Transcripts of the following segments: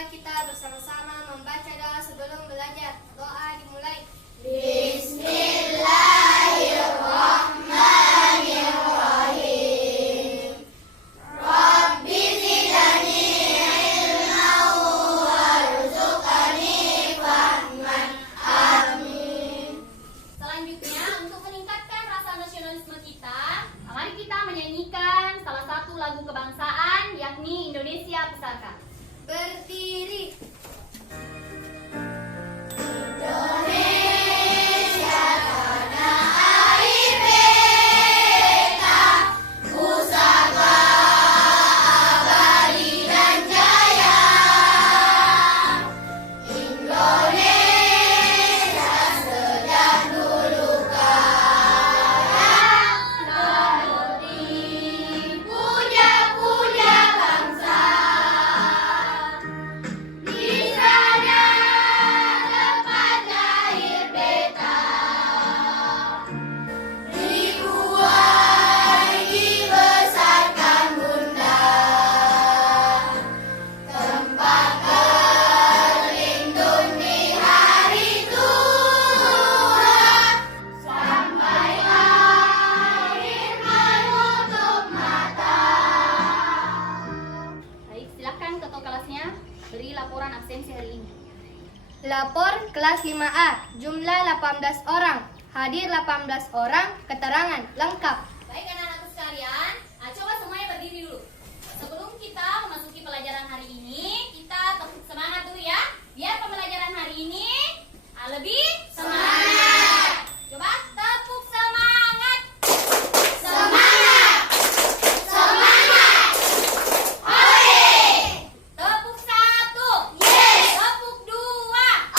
marilah kita bersama-sama membaca doa sebelum belajar. Doa dimulai. Bismillahirrahmanirrahim. Rabbi zidni ilman warzuqni fahman. Amin. Selanjutnya, untuk meningkatkan rasa nasionalisme kita, mari kita menyanyikan salah satu lagu kebangsaan, yakni Indonesia Pusaka. Berdiri. Beri laporan absensi hari ini. Lapor kelas 5A, jumlah 18 orang, hadir 18 orang, keterangan lengkap. Baik anak-anakku sekalian, coba semuanya berdiri dulu. Sebelum kita memasuki pelajaran hari ini, kita tepuk semangat dulu ya. Biar pembelajaran hari ini lebih semangat. Coba tepuk semangat. Semangat! Semangat! Hore! Tepuk 1. Yes! Tepuk 2.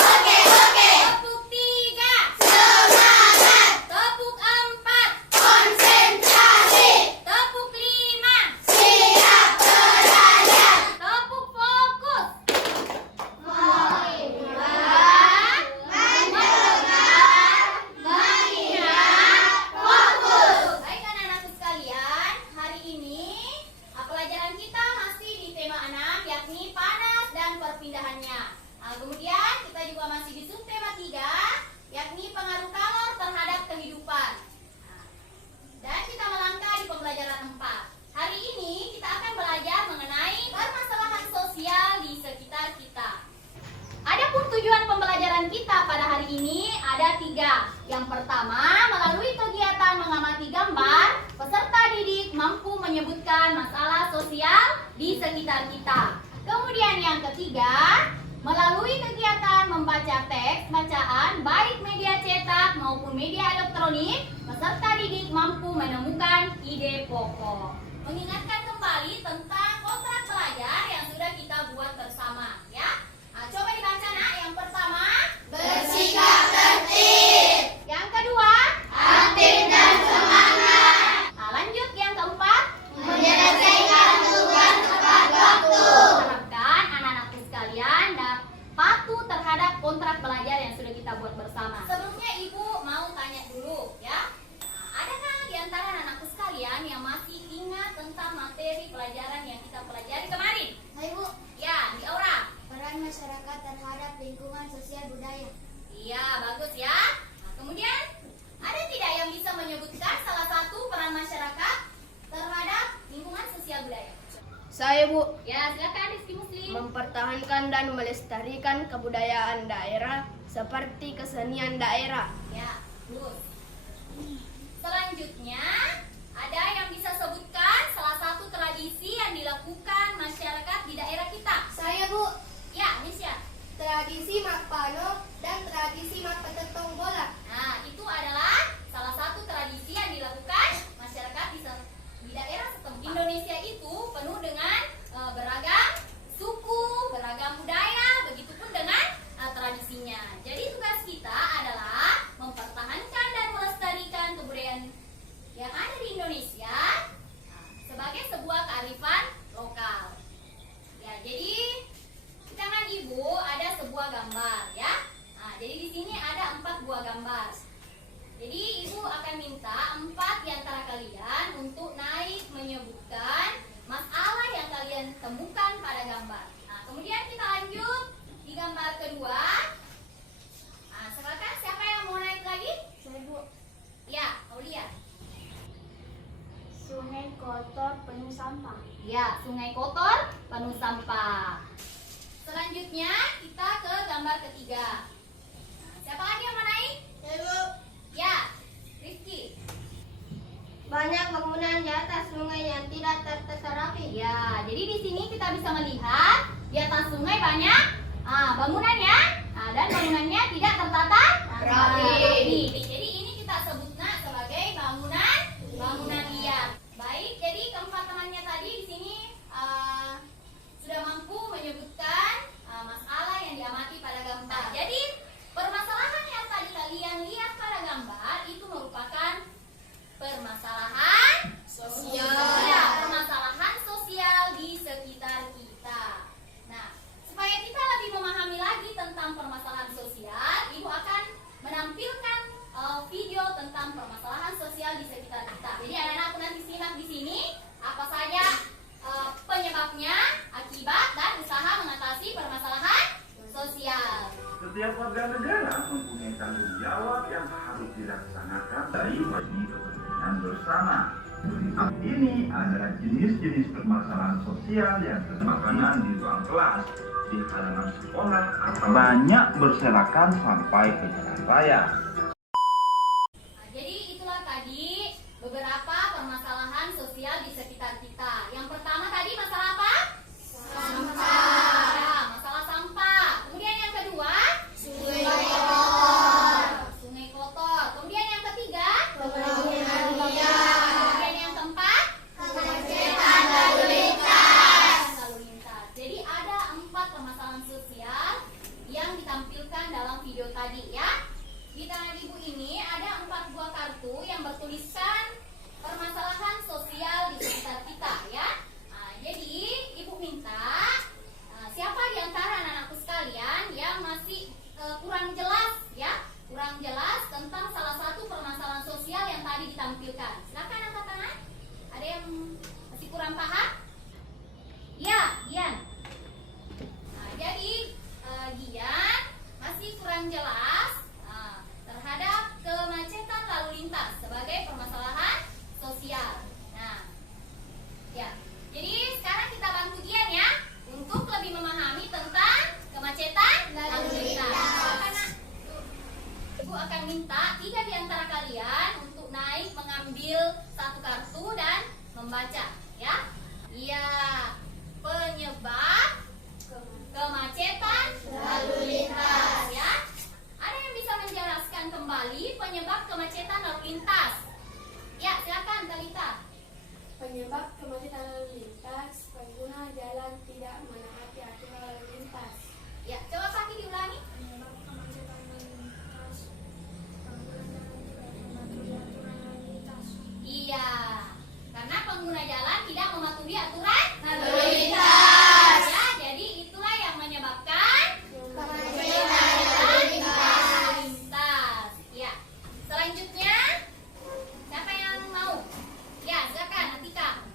Oke! Tepuk 3. Semangat! Tepuk 4. Konsentrasi! Tepuk 5. Siap belajar! Tepuk fokus. Baik anak-anakku sekalian, hari ini pelajaran kita masih di tema 6, yakni panas dan perpindahannya. Kemudian kita juga masih di subtema 3, yakni pengaruh kalor terhadap kehidupan. Dan kita melangkah di pembelajaran 4. Hari ini kita akan belajar mengenai permasalahan sosial di sekitar kita. Adapun tujuan pembelajaran kita pada hari ini ada 3. Yang pertama, melalui kegiatan mengamati gambar, peserta didik mampu menyebutkan masalah sosial di sekitar kita. Kemudian yang ketiga, melalui kegiatan membaca teks bacaan baik media cetak maupun media elektronik, peserta didik mampu menemukan ide pokok. Mengingatkan kembali tentang kontrak pelajar yang sudah kita buat bersama, ya. Coba dibaca nak. Yang pertama, Bersikap tertib! yang kedua, Aktif dan semangat! lanjut yang keempat. Menyelesaikan tugas tepat waktu! Harapkan anak-anakku sekalian patuh terhadap kontrak belajar yang sudah kita buat bersama. Sebelumnya ibu mau tanya dulu, ya. Adakah di antara anak-anakku sekalian yang masih ingat tentang materi pelajaran yang kita pelajari kemarin? Hai Bu, Ya, di Aura. peran masyarakat terhadap lingkungan sosial budaya. Iya, bagus ya. Kemudian ada tidak yang bisa menyebutkan salah satu peran masyarakat terhadap lingkungan sosial budaya? Saya Bu, Ya, silakan Rizky Muslim. mempertahankan dan melestarikan kebudayaan daerah seperti kesenian daerah. Ya, bagus. Selanjutnya, ada yang bisa sebutkan salah satu tradisi yang dilakukan masyarakat di daerah kita? Saya Bu, Ya, Nisya. tradisi Makpano dan tradisi Makpetetong bola. Nah, itu adalah salah satu tradisi yang dilakukan masyarakat di daerah setempat. Indonesia itu penuh dengan beragam suku, beragam budaya, begitupun dengan tradisinya. Jadi tugas kita adalah mempertahankan dan melestarikan kebudayaan yang ada di Indonesia sebagai sebuah kearifan lokal. Ya, jadi di tangan ibu ada sebuah gambar, ya. Nah, jadi di sini ada 4 buah gambar. Jadi ibu akan minta 4 di antara kalian untuk naik menyebutkan masalah yang kalian temukan pada gambar. Nah, kemudian kita lanjut 3. Siapa lagi yang mau naik? Ibu. Ya, Rifki. Banyak bangunan di atas sungai yang tidak tertata rapi. Ya, jadi di sini kita bisa melihat di atas sungai banyak bangunan ya. Dan bangunannya tidak tertata rapi. Jadi ini kita sebutnya sebagai bangunan liar. Baik, jadi keempat temannya tadi di sini sudah mampu menyebutkan masalah yang diamati pada gambar. Jadi permasalahan yang tadi kalian lihat pada gambar itu merupakan permasalahan sosial. Ya, permasalahan sosial di sekitar kita. Nah, supaya kita lebih memahami lagi tentang permasalahan sosial, Ibu akan menampilkan video tentang permasalahan sosial di sekitar kita. Jadi anak-anak nanti simak di sini apa saja penyebabnya, akibat, dan usaha mengatasi permasalahan sosial. Setiap warga negara mempunyai tanggung jawab yang harus dilaksanakan dari bagi kepentingan bersama. Ini adalah jenis-jenis permasalahan sosial yang makanan di ruang kelas, di halaman sekolah, atau banyak berserakan sampai ke jalan raya. Jadi itulah tadi beberapa permasalahan sosial di sekitar kita. Yang pertama tadi masalah apa? Sampah. Ya, masalah sampah. Kemudian yang kedua? Sungai kotor. Sungai kotor. Kemudian yang ketiga? Pembangunan liar. Kemudian yang keempat? Kemacetan lalu lintas. Lalu lintas. Jadi ada 4 permasalahan sosial yang ditampilkan dalam video tadi ya. Di tangan ibu ini ada 4 buah kartu yang bertuliskan permasalahan sosial di sekitar kita ya. Jadi ibu minta siapa di antara anak-anakku sekalian yang masih kurang jelas ya, kurang jelas tentang salah satu permasalahan sosial yang tadi ditampilkan. Silakan angkat tangan. Ada yang masih kurang paham? Ya, Gian. Jadi Gian masih kurang jelas terhadap kemacetan lalu lintas sebagai permasalahan sosial. Nah, ya. Jadi sekarang kita bantu Gian ya untuk lebih memahami tentang kemacetan lalu lintas. Karena Ibu akan minta 3 di antara kalian untuk naik mengambil 1 kartu dan membaca ya. Iya. Penyebab kemacetan lalu lintas ya. Ada yang bisa menjelaskan kembali penyebab kemacetan lalu lintas? Ya, silakan Talita. Penyebab kemacetan lalu lintas, pengguna jalan tidak menaati aturan lalu lintas. Ya, coba Paki diulangi. Penyebab kemacetan lalu lintas, pengguna jalan tidak mematuhi aturan lalu lintas. Iya, karena pengguna jalan tidak mematuhi aturan Lalu lintas. Ya, jadi itulah yang menyebabkan Kemacetan lalu lintas. Ya, selanjutnya siapa yang mau? Ya, silakan Atika.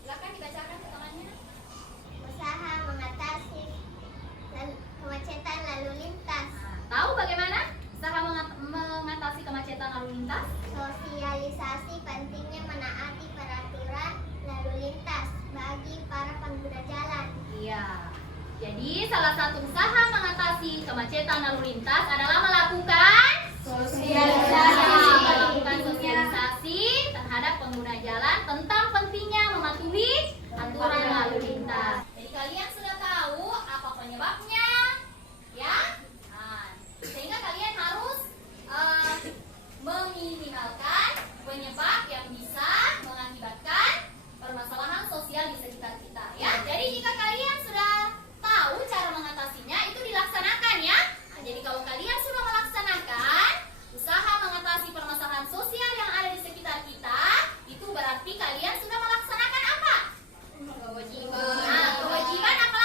Silakan dibacakan ke temannya. Usaha mengatasi kemacetan lalu lintas. Tahu bagaimana usaha mengatasi kemacetan lalu lintas? Sosialisasi pentingnya menaati peraturan lalu lintas bagi para pengguna jalan. Iya. Jadi salah satu usaha mengatasi kemacetan lalu lintas adalah melakukan melakukan sosialisasi terhadap pengguna jalan tentang pentingnya mematuhi aturan lalu lintas. Jadi kalian sudah tahu apa penyebabnya, ya? Sehingga kalian harus meminimalkan penyebab yang bisa mengakibatkan permasalahan sosial di sekitar kita, ya. Jadi jika kalian sudah tahu cara mengatasinya, itu dilaksanakan ya. Jadi kalau kalian sudah melaksanakan usaha mengatasi permasalahan sosial yang ada di sekitar kita, itu berarti kalian sudah melaksanakan apa? Kewajiban. Kewajiban apa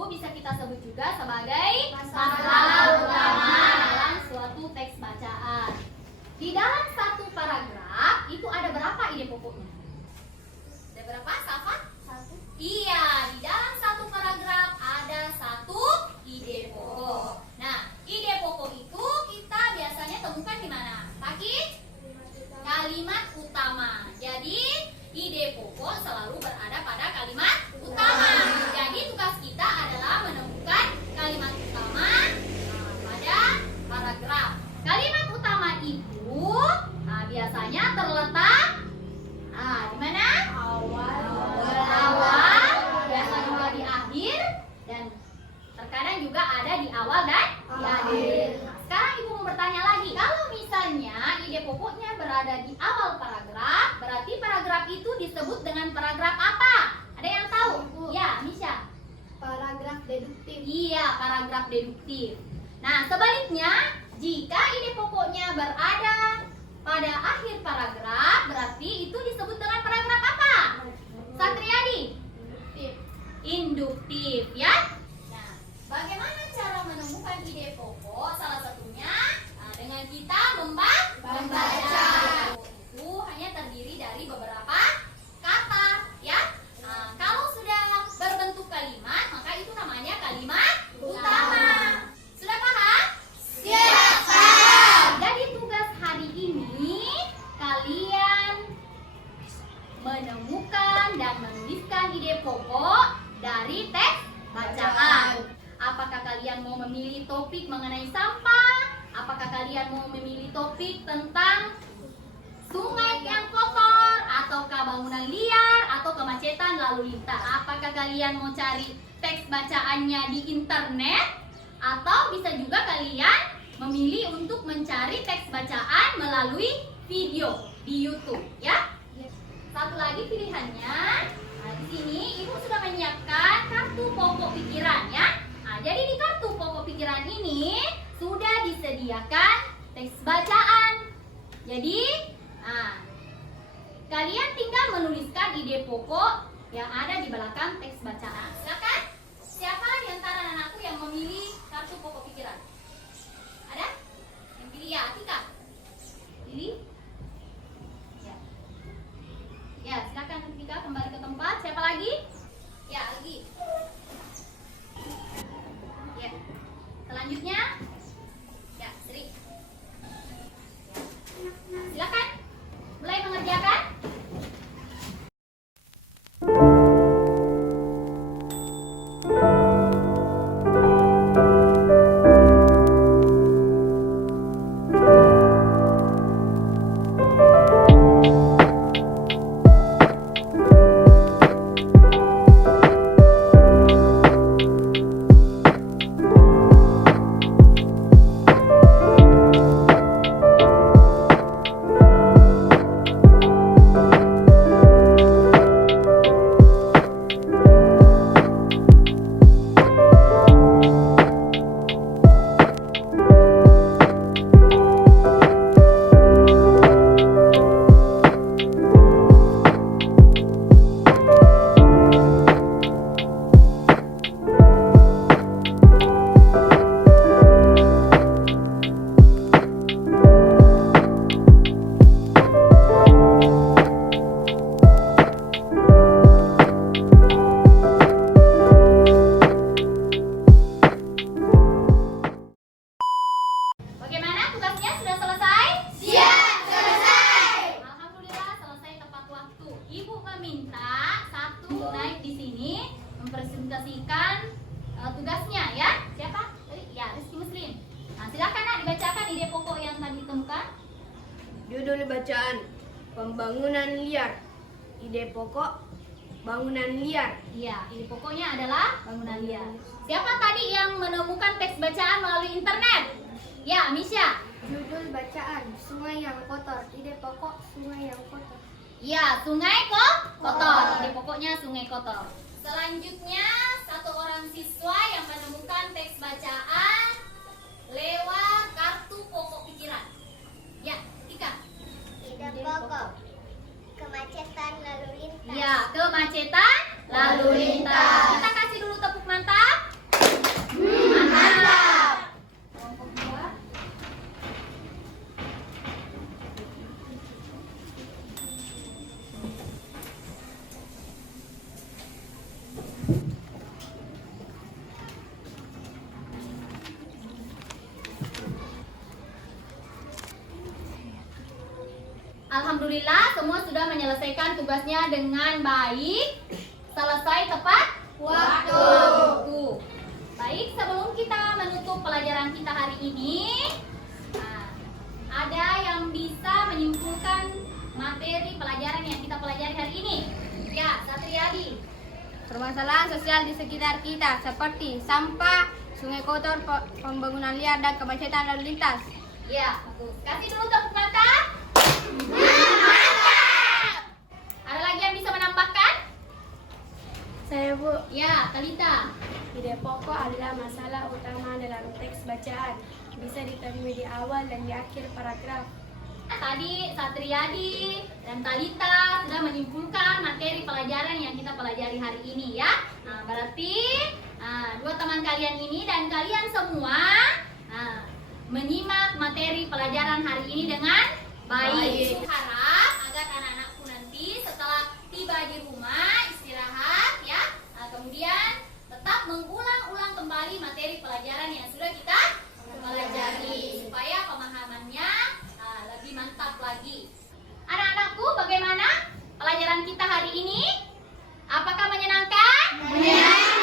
itu bisa kita sebut juga sebagai masalah utama dalam suatu teks bacaan. Di dalam satu paragraf itu ada berapa ide pokoknya? Ada berapa, Safa? Satu. Iya, di dalam satu paragraf ada satu ide pokok. Nah, ide pokok itu kita biasanya temukan di mana? Pakai kalimat utama. Jadi, ide pokok selalu berada pada kalimat utama. Jadi, tugas kita adalah menemukan kalimat utama pada paragraf. Kalimat utama itu biasanya terletak di mana? Awal, biasa juga di akhir, dan terkadang juga ada di awal dan di akhir. Nah, sekarang ibu mau bertanya lagi, kalau misalnya ide pokoknya berada di awal paragraf, berarti paragraf itu disebut dengan paragraf apa? Ada yang tahu? Ya, Misha. Paragraf deduktif. Iya, paragraf deduktif. Nah, sebaliknya, jika ide pokoknya berada pada akhir paragraf, berarti itu disebut dengan paragraf apa? Satriadi? Induktif, ya? Nah, bagaimana cara menemukan ide pokok? Salah satunya dengan kita membaca. Itu hanya terdiri dari beberapa kata, ya. Nah, kalau sudah berbentuk kalimat, maka itu namanya kalimat utama. Sudah paham? Siap, Pak. Jadi tugas hari ini kalian menemukan dan menuliskan ide pokok dari teks bacaan. Apakah kalian mau memilih topik mengenai sampah? Apakah kalian mau memilih topik tentang sungai yang kotor, ataukah bangunan liar, atau kemacetan lalu lintas? Apakah kalian mau cari teks bacaannya di internet? Atau bisa juga kalian memilih untuk mencari teks bacaan melalui video di YouTube, ya? Satu lagi pilihannya. Nah, di sini ibu sudah menyiapkan kartu pokok pikiran, ya. Nah, jadi di kartu pokok pikiran ini sudah disediakan teks bacaan. Jadi, kalian tinggal menuliskan ide pokok yang ada di belakang teks bacaan. Silakan. Siapa di antara anakku yang memilih kartu pokok pikiran? Ada? Yang pilih ya, Atika. Pilih. Ya. Ya, silakan Atika kembali ke tempat. Siapa lagi? Ya, lagi. Ya. Selanjutnya. Ya, Sri. Nah, silakan. Mulai mengerjakan. Bagaimana tugasnya sudah selesai? Siap, selesai. Alhamdulillah selesai tepat waktu. Ibu meminta satu naik di sini mempresentasikan tugasnya, ya. Siapa? Tadi? Ya, Rizky Muslim. Nah, silakan Nak dibacakan ide pokok yang tadi ditemukan. Judul bacaan: Pembangunan liar. Ide pokok: bangunan liar. Iya, ide pokoknya adalah bangunan liar. Siapa tadi yang menemukan teks bacaan melalui internet? Ya, Misha. Judul bacaan: Sungai yang kotor. Ide pokok: sungai yang kotor. Ya, sungai kotor. Ide pokoknya sungai kotor. Selanjutnya, satu orang siswa yang menemukan teks bacaan lewat kartu pokok pikiran. Ya, Tika. Ide pokok: kemacetan lalu lintas. Ya, kemacetan lalu lintas. Kita kasih dulu tepuk mantap. Alhamdulillah semua sudah menyelesaikan tugasnya dengan baik. Selesai tepat Waktu. Baik, sebelum kita menutup pelajaran kita hari ini, ada yang bisa menyimpulkan materi pelajaran yang kita pelajari hari ini? Ya, Satriadi. Permasalahan sosial di sekitar kita seperti sampah, sungai kotor, pembangunan liar, dan kemacetan lalu lintas. Ya, bagus. Kasih dulu tepuk tangan. Ada lagi yang bisa menambahkan? Saya Bu, Ya, Talita. ide pokok adalah masalah utama dalam teks bacaan. Bisa ditemui di awal dan di akhir paragraf. Tadi Satriadi dan Talita sudah menyimpulkan materi pelajaran yang kita pelajari hari ini ya. Nah, berarti dua teman kalian ini dan kalian semua menyimak materi pelajaran hari ini dengan baik. Harap agar anak-anakku nanti setelah tiba di rumah istirahat ya, kemudian tetap mengulang-ulang kembali materi pelajaran yang sudah kita pelajari supaya pemahamannya lebih mantap lagi. Anak-anakku, bagaimana pelajaran kita hari ini? Apakah menyenangkan? Menyenangkan.